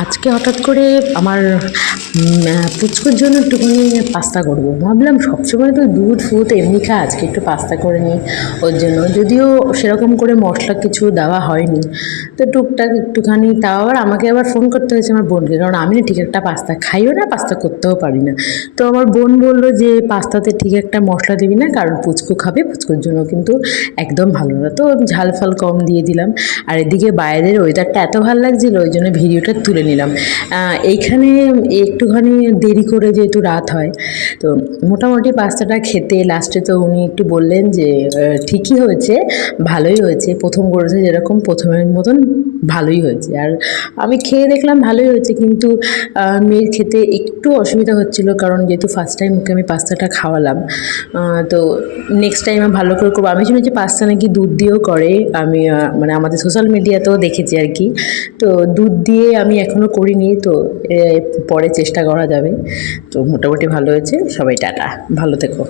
আজকে হঠাৎ করে আমার পুচকুর জন্য একটুখানি পাস্তা করবো ভাবলাম। সবসময় তো দুধ ফুদ এমনি খাই, আজকে একটু পাস্তা করে নিই ওর জন্য। যদিও সেরকম করে মশলা কিছু দেওয়া হয়নি, তো টুকটাক একটুখানি। তাও আবার আমাকে আবার ফোন করতে হয়েছে আমার বোনকে, কারণ আমি না ঠিক একটা পাস্তা খাইও না, পাস্তা করতেও পারি না। তো আমার বোন বললো যে পাস্তাতে ঠিক একটা মশলা দিবি না, কারণ পুচকু খাবে, পুচকুর জন্য কিন্তু একদম ভালো না। তো ঝাল ফাল কম দিয়ে দিলাম। আর এদিকে বাইরের ওয়েদারটা এত ভালো লাগছিলো, ওই জন্য ভিডিওটা তুলে নিলাম। এইখানে একটুখানি দেরি করে যেহেতু রাত হয়, তো মোটামুটি পাস্তাটা খেতে লাস্টে তো উনি একটু বললেন যে ঠিকই হয়েছে, ভালোই হয়েছে, প্রথম করেছে যেরকম প্রথমের মতন ভালোই হয়েছে। আর আমি খেয়ে দেখলাম ভালোই হয়েছে, কিন্তু মেয়ের খেতে একটু অসুবিধা হচ্ছিল, কারণ যেহেতু ফার্স্ট টাইম ওকে আমি পাস্তাটা খাওয়ালাম। তো নেক্সট টাইম আমি ভালো করে করবো। আমি শুনেছি পাস্তা নাকি দুধ দিয়েও করে, আমি মানে আমাদের সোশ্যাল মিডিয়াতেও দেখেছি আর কি। তো দুধ দিয়ে আমি এখনও করিনি, তো পরে চেষ্টা করা যাবে। তো মোটামুটি ভালো হয়েছে। সবাই টাটা, ভালো থেকো।